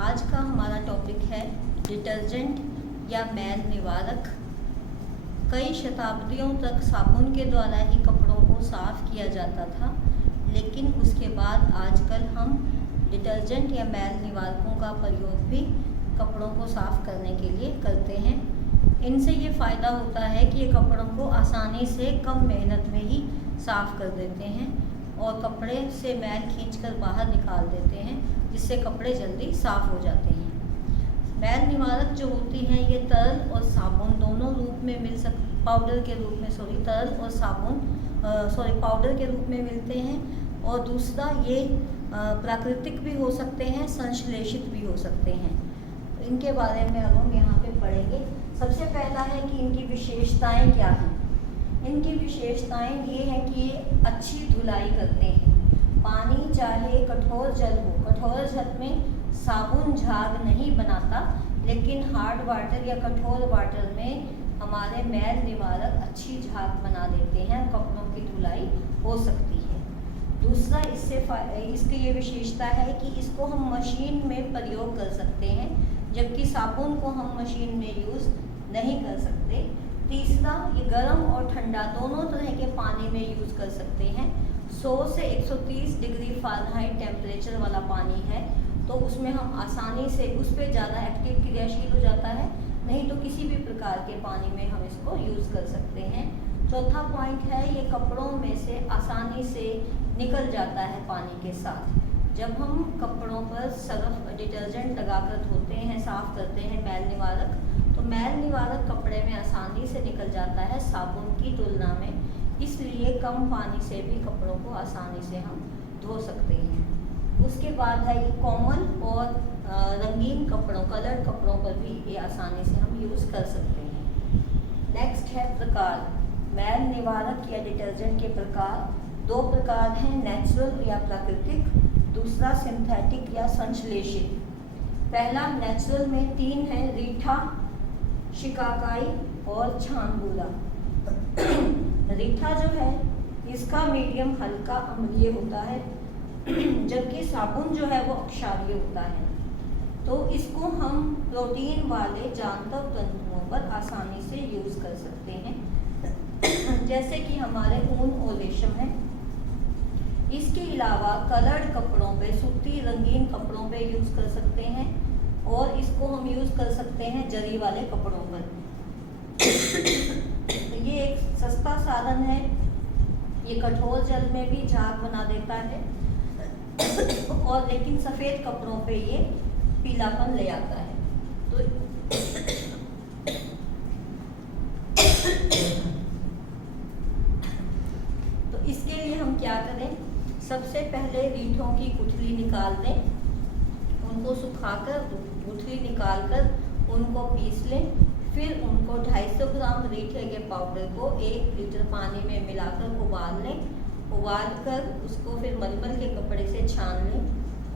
आज का हमारा टॉपिक है डिटर्जेंट या मैल निवारक। कई शताब्दियों तक साबुन के द्वारा ही कपड़ों को साफ़ किया जाता था, लेकिन उसके बाद आजकल हम डिटर्जेंट या मैल निवारकों का प्रयोग भी कपड़ों को साफ़ करने के लिए करते हैं। इनसे ये फ़ायदा होता है कि ये कपड़ों को आसानी से कम मेहनत में ही साफ़ कर देते हैं और कपड़े से मैल खींचकर बाहर निकाल देते हैं, जिससे कपड़े जल्दी साफ़ हो जाते हैं। मैल निवारक जो होती हैं ये तरल और साबुन दोनों रूप में पाउडर के रूप में तरल और पाउडर के रूप में मिलते हैं। और दूसरा ये प्राकृतिक भी हो सकते हैं, संश्लेषित भी हो सकते हैं। इनके बारे में अब हम यहाँ पे पढ़ेंगे। सबसे पहला है कि इनकी विशेषताएं क्या हैं। इनकी विशेषताएं ये हैं कि ये अच्छी धुलाई करते हैं। पानी चाहे कठोर जल हो, कठोर जल में साबुन झाग नहीं बनाता, लेकिन हार्ड वाटर या कठोर वाटर में हमारे मैल निवारक अच्छी झाग बना देते हैं, कपड़ों की धुलाई हो सकती है। दूसरा इसकी ये विशेषता है कि इसको हम मशीन में प्रयोग कर सकते हैं, जबकि साबुन को हम मशीन में यूज़ नहीं कर सकते। तीसरा, ये गर्म और ठंडा दोनों तरह के पानी में यूज़ कर सकते हैं। 100 से 130 डिग्री फ़ारेनहाइट टेम्परेचर वाला पानी है तो उसमें हम आसानी से उस पर ज़्यादा एक्टिव क्रियाशील हो जाता है, नहीं तो किसी भी प्रकार के पानी में हम इसको यूज़ कर सकते हैं। चौथा पॉइंट है, ये कपड़ों में से आसानी से निकल जाता है पानी के साथ। जब हम कपड़ों पर सर्फ डिटर्जेंट लगाकर धोते हैं, साफ़ करते हैं मैल निवारक, तो मैल निवारक कपड़े में आसानी से निकल जाता है साबुन की तुलना में। इसलिए कम पानी से भी कपड़ों को आसानी से हम धो सकते हैं। उसके बाद है ये कोमल और रंगीन कपड़ों, कलर्ड कपड़ों पर भी ये आसानी से हम यूज़ कर सकते हैं। नेक्स्ट है प्रकार। मैल निवारक या डिटर्जेंट के प्रकार दो प्रकार हैं, नेचुरल या प्राकृतिक, दूसरा सिंथेटिक या संश्लेषित। पहला नेचुरल में 3 है, रीठा, शिकाकाई और छानबूला। रीठा जो है इसका मीडियम हल्का अम्लीय होता है, जबकि साबुन जो है वो क्षारीय होता है। तो इसको हम प्रोटीन वाले जानवर तंतुओं पर आसानी से यूज़ कर सकते हैं, जैसे कि हमारे ऊन और रेशम है। इसके अलावा कलर्ड कपड़ों पे, सूती रंगीन कपड़ों पे यूज़ कर सकते हैं, और इसको हम यूज़ कर सकते हैं जरी वाले कपड़ों पर। ये एक सस्ता साधन है, ये कठोर जल में भी झाग बना देता है और लेकिन सफ़ेद कपड़ों पे ये पीलापन ले आता है। तो इसके लिए हम क्या करें, सबसे पहले रीठों की गुठली निकाल दें, उनको सुखाकर गुठली निकालकर उनको पीस लें। फिर उनको 250 ग्राम रीठे के पाउडर को 1 लीटर पानी में मिलाकर उबाल लें। उबालकर उसको फिर मलमल के कपड़े से छान लें,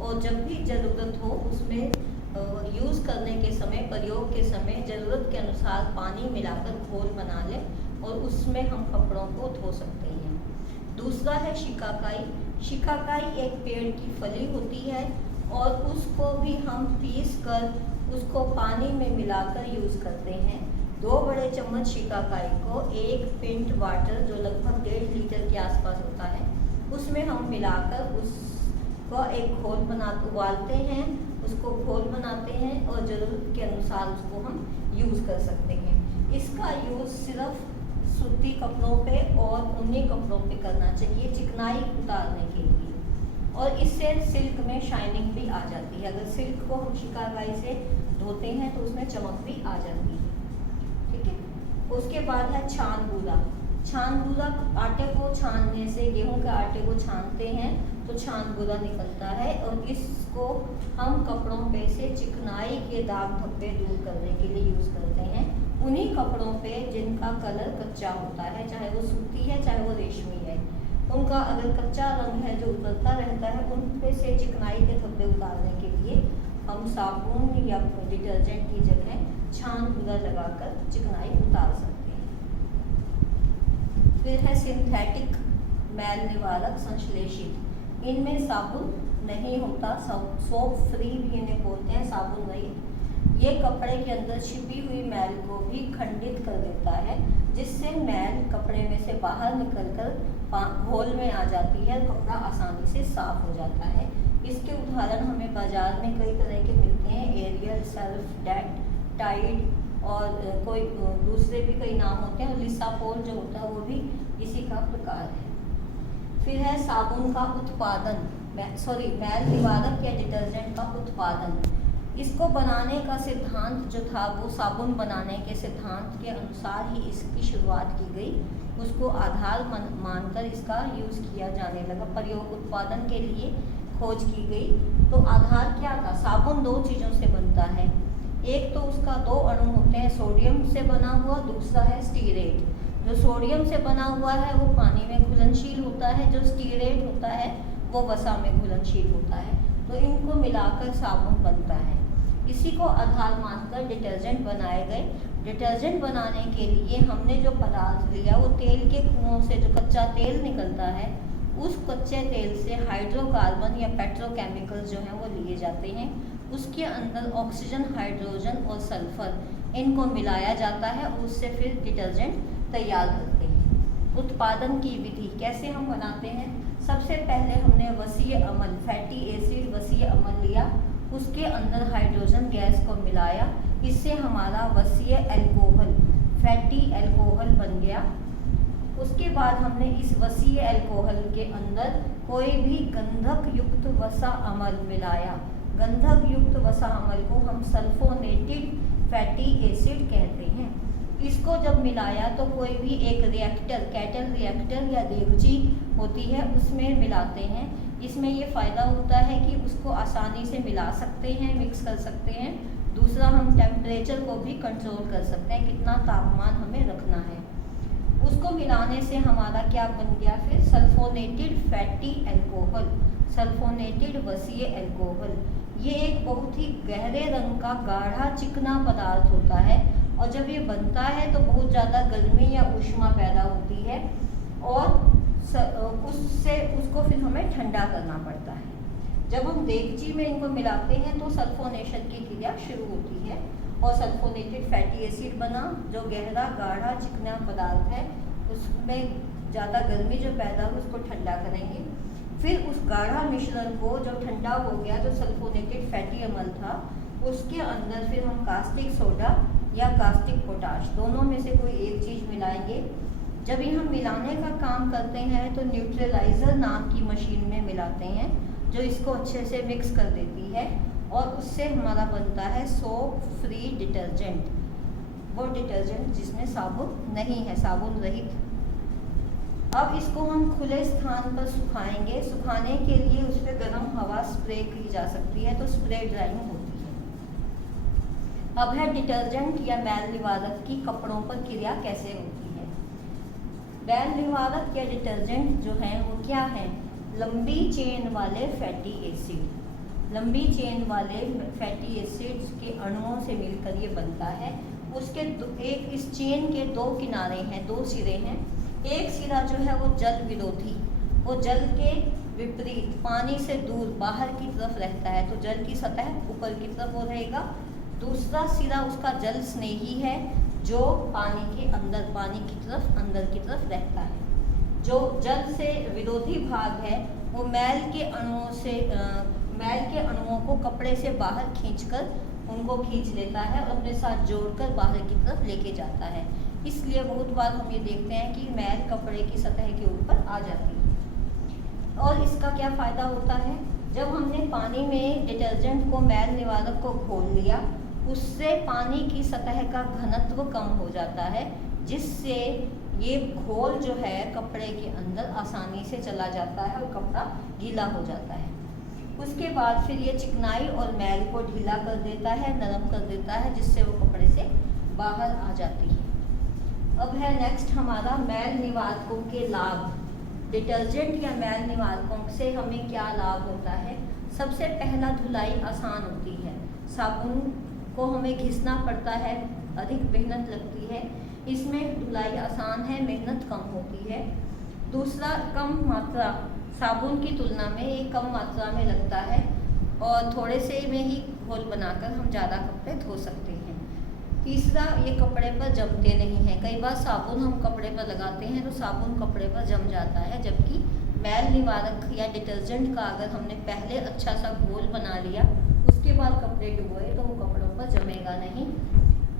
और जब भी ज़रूरत हो उसमें यूज़ करने के समय, प्रयोग के समय ज़रूरत के अनुसार पानी मिलाकर घोल बना लें और उसमें हम कपड़ों को धो सकते हैं। दूसरा है शिकाकाई। शिकाकाई एक पेड़ की फली होती है और उसको भी हम पीस कर उसको पानी में मिलाकर यूज़ करते हैं। 2 बड़े चम्मच शिकाकाई को 1 पिंट वाटर, जो लगभग 1.5 लीटर के आसपास होता है, उसमें हम मिलाकर उसको एक घोल उबालते हैं, उसको घोल बनाते हैं और ज़रूरत के अनुसार उसको हम यूज़ कर सकते हैं। इसका यूज़ सिर्फ सूती कपड़ों पे और ऊनी कपड़ों पे करना चाहिए, चिकनाई उतारने के लिए, और इससे सिल्क में शाइनिंग भी आ जाती है। अगर सिल्क को हम शिकाकाई से धोते हैं तो उसमें चमक भी आ जाती है। ठीक है। उसके बाद है छानबूला। छानबूला आटे को छानने से, गेहूं के आटे को छानते हैं तो छानबूला निकलता है, और इसको हम कपड़ों पे से चिकनाई के दाग धब्बे दूर करने के लिए यूज़ करते हैं। उन्हीं कपड़ों पे जिनका कलर कच्चा होता है, चाहे वो सूती है चाहे वो रेशमी है, उनका अगर कच्चा रंग है जो उतरता रहता है, उन पे से चिकनाई के धब्बे उतारने के लिए हम साबुन या डिटर्जेंट की जगह छानबूला लगाकर चिकनाई उतार सकते हैं। फिर है सिंथेटिक मैल निवारक संश्लेषित। इनमें साबुन नहीं होता, सोप फ्री भी इन्हें बोलते हैं, साबुन रहित। ये कपड़े के अंदर छिपी हुई मैल को भी खंडित कर देता है, जिससे मैल कपड़े में से बाहर निकलकर घोल में आ जाती है, कपड़ा आसानी से साफ हो जाता है। इसके उदाहरण हमें बाजार में कई तरह के मिलते हैं, एरियल, सर्फ, डेट, टाइड और कोई दूसरे भी कई नाम होते हैं, और लिसापोल जो होता है वो भी इसी का प्रकार है। फिर है साबुन का उत्पादन, मैल निवारक या डिटर्जेंट का उत्पादन। इसको बनाने का सिद्धांत जो था वो साबुन बनाने के सिद्धांत के अनुसार ही इसकी शुरुआत की गई, उसको आधार मानकर इसका यूज़ किया जाने लगा, प्रयोग उत्पादन के लिए खोज की गई। तो आधार क्या था? साबुन दो चीज़ों से बनता है, एक तो उसका दो अणु होते हैं, सोडियम से बना हुआ, दूसरा है स्टीरेट। जो सोडियम से बना हुआ है वो पानी में घुलनशील होता है, जो स्टीरेट होता है वो वसा में घुलनशील होता है। तो इनको मिलाकर साबुन बनता है। इसी को आधार मानकर डिटर्जेंट बनाए गए। डिटर्जेंट बनाने के लिए हमने जो पदार्थ लिया वो तेल के कुओं से जो कच्चा तेल निकलता है, उस कच्चे तेल से हाइड्रोकार्बन या पेट्रोकेमिकल्स जो हैं वो लिए जाते हैं। उसके अंदर ऑक्सीजन, हाइड्रोजन और सल्फर, इनको मिलाया जाता है और उससे फिर डिटर्जेंट तैयार करते हैं। उत्पादन की विधि कैसे हम बनाते हैं? सबसे पहले हमने वसीय अम्ल, फैटी एसिड वसीय अम्ल लिया, उसके अंदर हाइड्रोजन गैस को मिलाया, इससे हमारा वसीय एल्कोहल, फैटी एल्कोहल बन गया। उसके बाद हमने इस वसीय एल्कोहल के अंदर कोई भी गंधक युक्त वसा अम्ल मिलाया। गंधक युक्त वसा अम्ल को हम सल्फोनेटेड फैटी एसिड कहते हैं। इसको जब मिलाया तो कोई भी एक रिएक्टर, कैटल रिएक्टर या देगची होती है, उसमें मिलाते हैं। इसमें ये फ़ायदा होता है कि उसको आसानी से मिला सकते हैं, मिक्स कर सकते हैं। दूसरा, हम टेम्परेचर को भी कंट्रोल कर सकते हैं, कितना तापमान हमें रखना है। उसको मिलाने से हमारा क्या बन गया फिर? सल्फोनेटेड फैटी एल्कोहल, सल्फोनेटेड वसीय एल्कोहल। ये एक बहुत ही गहरे रंग का गाढ़ा चिकना पदार्थ होता है, और जब ये बनता है तो बहुत ज़्यादा गर्मी या ऊष्मा पैदा होती है, और उसको फिर हमें ठंडा करना पड़ता है। जब हम देगची में इनको मिलाते हैं तो सल्फोनेशन की क्रिया शुरू होती है, और सल्फोनेटेड फैटी एसिड बना, जो गहरा गाढ़ा चिकना पदार्थ है, उसमें ज़्यादा गर्मी जो पैदा हो उसको ठंडा करेंगे। फिर उस गाढ़ा मिश्रण को जब ठंडा हो गया, जो सल्फोनेटेड फैटी अम्ल था, उसके अंदर फिर हम कास्टिक सोडा या कास्टिक पोटाश, दोनों में से कोई एक चीज़ मिलाएंगे। जब ये हम मिलाने का काम करते हैं तो न्यूट्रलाइज़र नाम की मशीन में मिलाते हैं, जो इसको अच्छे से मिक्स कर देती है, और उससे हमारा बनता है सोप फ्री डिटर्जेंट, वो डिटर्जेंट जिसमें साबुन नहीं है, साबुन रहित। अब इसको हम खुले स्थान पर सुखाएंगे। सुखाने के लिए उस पर गर्म हवा स्प्रे की जा सकती है, तो स्प्रे ड्राइंग होती है। अब है डिटर्जेंट या मैल निवारक की कपड़ों पर क्रिया कैसे होती है। मैल निवारक या डिटर्जेंट जो है वो क्या है? लंबी चेन वाले फैटी एसिड, लंबी चेन वाले फैटी एसिड्स के अणुओं से मिलकर ये बनता है। उसके एक इस चेन के दो किनारे हैं, दो सिरे हैं। एक सिरा जो है वो जल विरोधी, वो जल के विपरीत पानी से दूर बाहर की तरफ रहता है, तो जल की सतह ऊपर की तरफ वो रहेगा। दूसरा सिरा उसका जल स्नेही है, जो पानी के अंदर, पानी की तरफ, अंदर की तरफ रहता है। जो जल से विरोधी भाग है वो मैल के अणुओं को कपड़े से बाहर खींचकर उनको खींच लेता है और अपने साथ जोड़कर बाहर की तरफ लेके जाता है। इसलिए बहुत बार हम ये देखते हैं कि मैल कपड़े की सतह के ऊपर आ जाती है। और इसका क्या फ़ायदा होता है? जब हमने पानी में डिटर्जेंट को, मैल निवारक को घोल लिया, उससे पानी की सतह का घनत्व कम हो जाता है, जिससे ये घोल जो है कपड़े के अंदर आसानी से चला जाता है और कपड़ा गीला हो जाता है। उसके बाद फिर ये चिकनाई और मैल को ढीला कर देता है, नरम कर देता है, जिससे वो कपड़े से बाहर आ जाती है। अब है नेक्स्ट हमारा मैल निवारकों के लाभ। डिटर्जेंट या मैल निवारकों से हमें क्या लाभ होता है? सबसे पहला, धुलाई आसान होती है। साबुन को हमें घिसना पड़ता है, अधिक मेहनत लगती है, इसमें धुलाई आसान है, मेहनत कम होती है। दूसरा, कम मात्रा साबुन की तुलना में ये कम मात्रा में लगता है और थोड़े से में ही घोल बनाकर हम ज़्यादा कपड़े धो सकते हैं। तीसरा, ये कपड़े पर जमते नहीं हैं। कई बार साबुन हम कपड़े पर लगाते हैं तो साबुन कपड़े पर जम जाता है, जबकि मैल निवारक या डिटर्जेंट का अगर हमने पहले अच्छा सा घोल बना लिया उसके बाद कपड़े डुबोए तो वो कपड़ों पर जमेगा नहीं।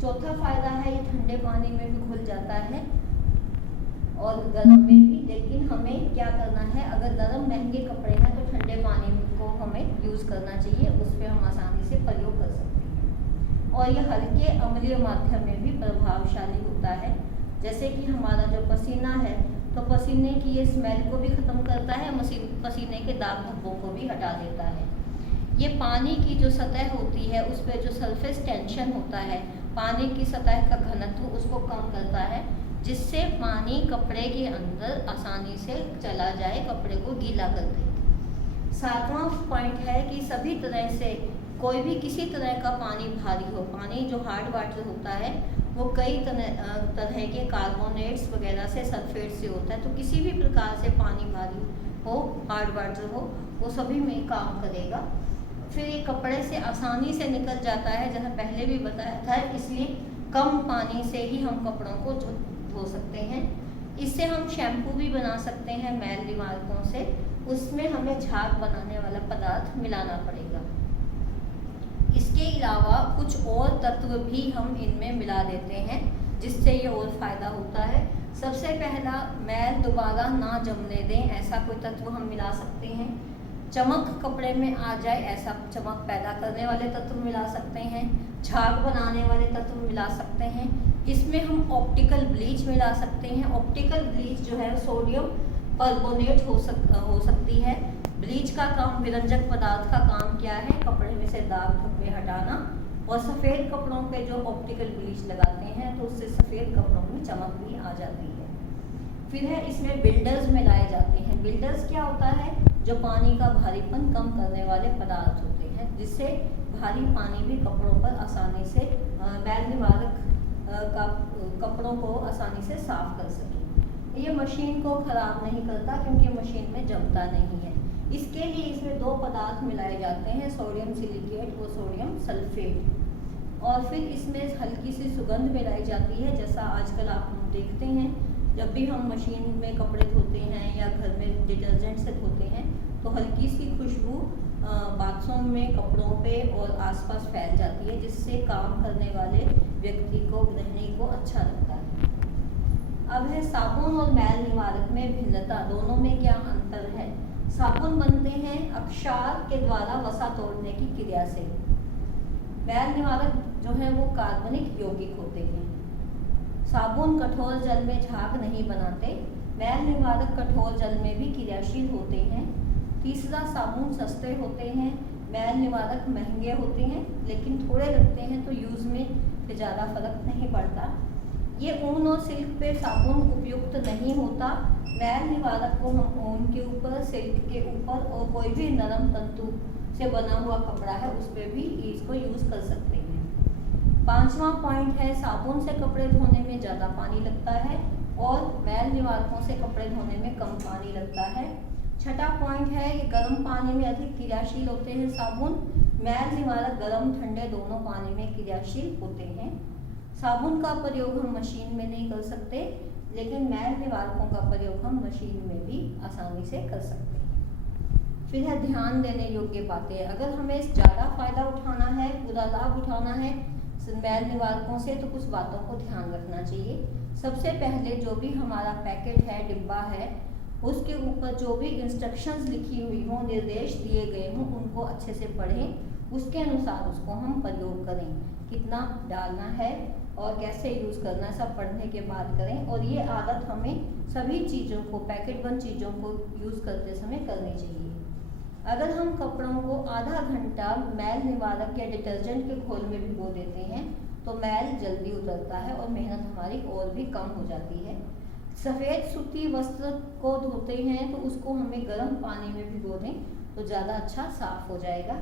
चौथा फायदा है, ये ठंडे पानी में भी घुल जाता है और गर्म में भी। लेकिन हमें क्या करना है, अगर गर्म महंगे कपड़े हैं तो ठंडे पानी को हमें यूज़ करना चाहिए, उस पर हम आसानी से प्रयोग कर सकते हैं। और ये हल्के अम्लीय माध्यम में भी प्रभावशाली होता है, जैसे कि हमारा जो पसीना है तो पसीने की ये स्मेल को भी ख़त्म करता है, पसीने के दाग धब्बों को भी हटा देता है। ये पानी की जो सतह होती है उस पर जो सरफेस टेंशन होता है, पानी की सतह का घनत्व उसको कम करता है, जिससे पानी कपड़े के अंदर आसानी से चला जाए, कपड़े को गीला कर दे। सातवां पॉइंट है कि सभी तरह से कोई भी किसी तरह का पानी भारी हो, पानी जो हार्ड वाटर होता है वो कई तरह के कार्बोनेट्स वगैरह से, सल्फेट से होता है, तो किसी भी प्रकार से पानी भारी हो, हार्ड वाटर हो, वो सभी में काम करेगा। फिर ये कपड़े से आसानी से निकल जाता है, जैसा पहले भी बताया था, इसलिए कम पानी से ही हम कपड़ों को धो सकते हैं। इससे हम शैम्पू भी बना सकते हैं मैल निवारकों से, उसमें हमें झाग बनाने वाला पदार्थ मिलाना पड़ेगा। इसके अलावा कुछ और तत्व भी हम इनमें मिला देते हैं जिससे ये और फ़ायदा होता है। सबसे पहला, मैल दोबारा ना जमने दें ऐसा कोई तत्व हम मिला सकते हैं। चमक कपड़े में आ जाए ऐसा चमक पैदा करने वाले तत्व मिला सकते हैं। झाग बनाने वाले तत्व मिला सकते हैं। इसमें हम ऑप्टिकल ब्लीच मिला सकते हैं। ऑप्टिकल ब्लीच जो है सोडियम परबोनेट हो सकती है। ब्लीच का काम, विरंजक पदार्थ का काम क्या है, कपड़े में से दाग धब्बे हटाना, और सफ़ेद कपड़ों पे जो ऑप्टिकल ब्लीच लगाते हैं तो उससे सफ़ेद कपड़ों में चमक भी आ जाती है। फिर है, इसमें बिल्डर्स मिलाए जाते हैं। बिल्डर्स क्या होता है, जो पानी का भारीपन कम करने वाले पदार्थ होते हैं, जिससे भारी पानी भी कपड़ों पर आसानी से मैल निवारक का कपड़ों को आसानी से साफ कर सके। ये मशीन को ख़राब नहीं करता क्योंकि मशीन में जमता नहीं है। इसके लिए इसमें दो पदार्थ मिलाए जाते हैं, सोडियम सिलिकेट और सोडियम सल्फेट। और फिर इसमें हल्की सी सुगंध मिलाई जाती है, जैसा आजकल आप देखते हैं जब भी हम मशीन में कपड़े धोते हैं या घर में डिटर्जेंट से धोते हैं तो हल्की सी खुशबू बाथरूम में, कपड़ों पे और आसपास फैल जाती है, जिससे काम करने वाले व्यक्ति को, गृहिणी को अच्छा लगता है। अब है साबुन और मैल निवारक में भिन्नता, दोनों में क्या अंतर है। साबुन बनते हैं अक्षार के द्वारा वसा तोड़ने की क्रिया से। मैल निवारक जो है वो कार्बनिक यौगिक होते हैं। साबुन कठोर जल में झाग नहीं बनाते, मैल निवारक कठोर जल में भी क्रियाशील होते हैं। तीसरा, साबुन सस्ते होते हैं, मैल निवारक महंगे होते हैं, लेकिन थोड़े लगते हैं तो यूज़ में फिर ज़्यादा फर्क नहीं पड़ता। ये ऊन और सिल्क पे साबुन उपयुक्त नहीं होता। मैल निवारक को हम ऊन के ऊपर, सिल्क के ऊपर और कोई भी नरम तंतु से बना हुआ कपड़ा है उस पर भी इसको यूज़ कर सकते हैं। पांचवा पॉइंट है, साबुन से कपड़े धोने में ज़्यादा पानी लगता है और मैल निवारकों से कपड़े धोने में कम पानी लगता है। छठा पॉइंट है, ये गर्म पानी में अधिक क्रियाशील होते हैं साबुन। मैल निवारक गर्म ठंडे दोनों पानी में क्रियाशील होते हैं। साबुन का प्रयोग हम मशीन में नहीं कर सकते, लेकिन मैल निवारकों का प्रयोग हम मशीन में भी आसानी से कर सकते हैं। फिर है ध्यान देने योग्य बातें। अगर हमें ज़्यादा फायदा उठाना है, पूरा लाभ उठाना है मैल निवारकों से, तो कुछ बातों को ध्यान रखना चाहिए। सबसे पहले जो भी हमारा पैकेट है, डिब्बा है, उसके ऊपर जो भी इंस्ट्रक्शंस लिखी हुई हों, निर्देश दिए गए हों, उनको अच्छे से पढ़ें, उसके अनुसार उसको हम प्रयोग करें। कितना डालना है और कैसे यूज़ करना है सब पढ़ने के बाद करें। और ये आदत हमें सभी चीज़ों को, पैकेट बंद चीज़ों को यूज़ करते समय करनी चाहिए। अगर हम कपड़ों को आधा घंटा मैल निवारक या डिटर्जेंट के घोल में भिगो देते हैं तो मैल जल्दी उतरता है और मेहनत हमारी और भी कम हो जाती है। सफ़ेद सूती वस्त्र को धोते हैं तो उसको हमें गर्म पानी में भिगो दें तो ज़्यादा अच्छा साफ हो जाएगा।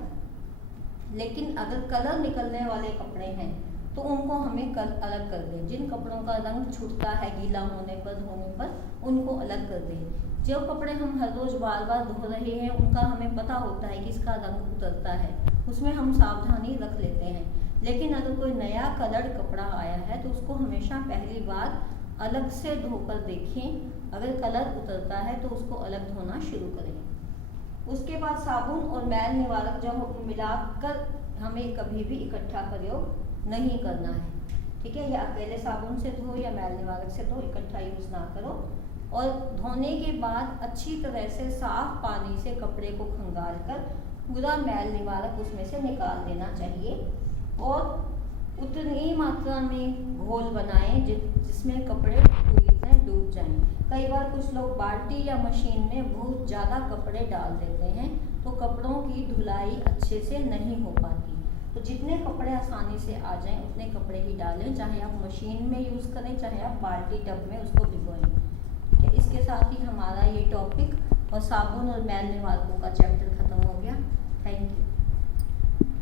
लेकिन अगर कलर निकलने वाले कपड़े हैं तो उनको हमें अलग कर दें। जिन कपड़ों का रंग छूटता है गीला होने पर धोने पर, उनको अलग कर दें। जो कपड़े हम हर रोज़ बार बार धो रहे हैं, उनका हमें पता होता है कि इसका रंग उतरता है, उसमें हम सावधानी रख लेते हैं। लेकिन अगर कोई नया कलर्ड कपड़ा आया है तो उसको हमेशा पहली बार अलग से धोकर देखें। अगर कलर उतरता है तो उसको अलग धोना शुरू करें। उसके बाद साबुन और मैल निवारक जब मिलाकर हमें कभी भी इकट्ठा प्रयोग नहीं करना है, ठीक है। या अकेले साबुन से धो या मैल निवारक से धो, इकट्ठा यूज़ ना करो। और धोने के बाद अच्छी तरह से साफ पानी से कपड़े को खंगाल कर पूरा मैल निवारक उसमें से निकाल देना चाहिए। और उतनी मात्रा में घोल बनाएं जिसमें कपड़े पूरी तरह डूब जाएं। कई बार कुछ लोग बाल्टी या मशीन में बहुत ज़्यादा कपड़े डाल देते हैं तो कपड़ों की धुलाई अच्छे से नहीं हो पाती। तो जितने कपड़े आसानी से आ जाएं उतने कपड़े ही डालें, चाहे आप मशीन में यूज़ करें चाहे आप बाल्टी टब में उसको भिगोएं। इसके साथ ही हमारा ये टॉपिक और साबुन और मैल निवारकों का चैप्टर ख़त्म हो गया। Thank you.